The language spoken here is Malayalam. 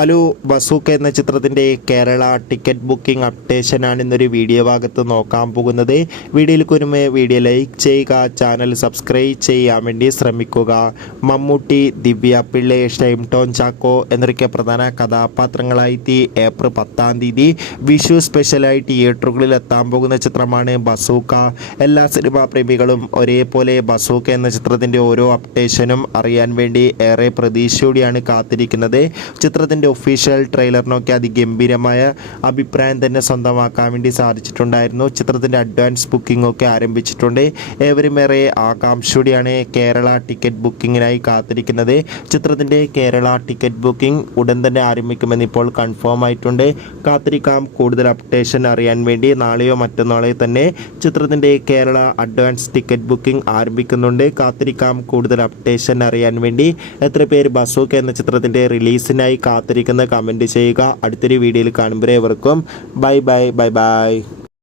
ഹലോ ബസൂക്ക എന്ന ചിത്രത്തിന്റെ കേരള ടിക്കറ്റ് ബുക്കിംഗ് അപ്ഡേഷനാണ് ഇന്നൊരു വീഡിയോ ഭാഗത്ത് നോക്കാൻ പോകുന്നത്. വീഡിയോയിൽ കുരുമേ വീഡിയോ ലൈക്ക് ചെയ്യുക ചാനൽ സബ്സ്ക്രൈബ് ചെയ്യാൻ വേണ്ടി ശ്രമിക്കുക. മമ്മൂട്ടി ദിവ്യ പിള്ളെ ഷൈം ടോൺ ചാക്കോ എന്നൊക്കെ പ്രധാന കഥാപാത്രങ്ങളായി ഏപ്രിൽ പത്താം തീയതി വിഷു സ്പെഷ്യലായി തിയേറ്ററുകളിൽ എത്താൻ പോകുന്ന ചിത്രമാണ് ബസൂക്ക. എല്ലാ സിനിമാ പ്രേമികളും ഒരേപോലെ ബസൂക്ക എന്ന ചിത്രത്തിന്റെ ഓരോ അപ്ഡേഷനും അറിയാൻ വേണ്ടി ഏറെ പ്രതീക്ഷയോടെയാണ് കാത്തിരിക്കുന്നത്. ചിത്രത്തിന്റെ ഒഫീഷ്യൽ ട്രെയിലറിനൊക്കെ അതിഗംഭീരമായ അഭിപ്രായം തന്നെ സ്വന്തമാക്കാൻ വേണ്ടി സാധിച്ചിട്ടുണ്ടായിരുന്നു. ചിത്രത്തിന്റെ അഡ്വാൻസ് ബുക്കിംഗ് ഒക്കെ ആരംഭിച്ചിട്ടുണ്ട്. ഏവരും ഏറെ ആകാംക്ഷയോടെയാണ് കേരള ടിക്കറ്റ് ബുക്കിങ്ങിനായി കാത്തിരിക്കുന്നത്. ചിത്രത്തിന്റെ കേരള ടിക്കറ്റ് ബുക്കിംഗ് ഉടൻ തന്നെ ആരംഭിക്കുമെന്ന് ഇപ്പോൾ കൺഫേം ആയിട്ടുണ്ട്. കാത്തിരിക്കാം. കൂടുതൽ അപ്ഡേഷൻ അറിയാൻ വേണ്ടി നാളെയോ മറ്റന്നാളെയോ തന്നെ ചിത്രത്തിന്റെ കേരള അഡ്വാൻസ് ടിക്കറ്റ് ബുക്കിംഗ് ആരംഭിക്കുന്നുണ്ട്. കാത്തിരിക്കാം. കൂടുതൽ അപ്ഡേഷൻ അറിയാൻ വേണ്ടി. എത്ര പേര് ബസൂക്ക് എന്ന ചിത്രത്തിന്റെ റിലീസിനായി കാത്തിരിക്കുന്ന കമന്റ് ചെയ്യുക. അടുത്തൊരു വീഡിയോയിൽ കാണുമ്പോഴേവർക്കും ബൈ ബൈ ബൈ ബൈ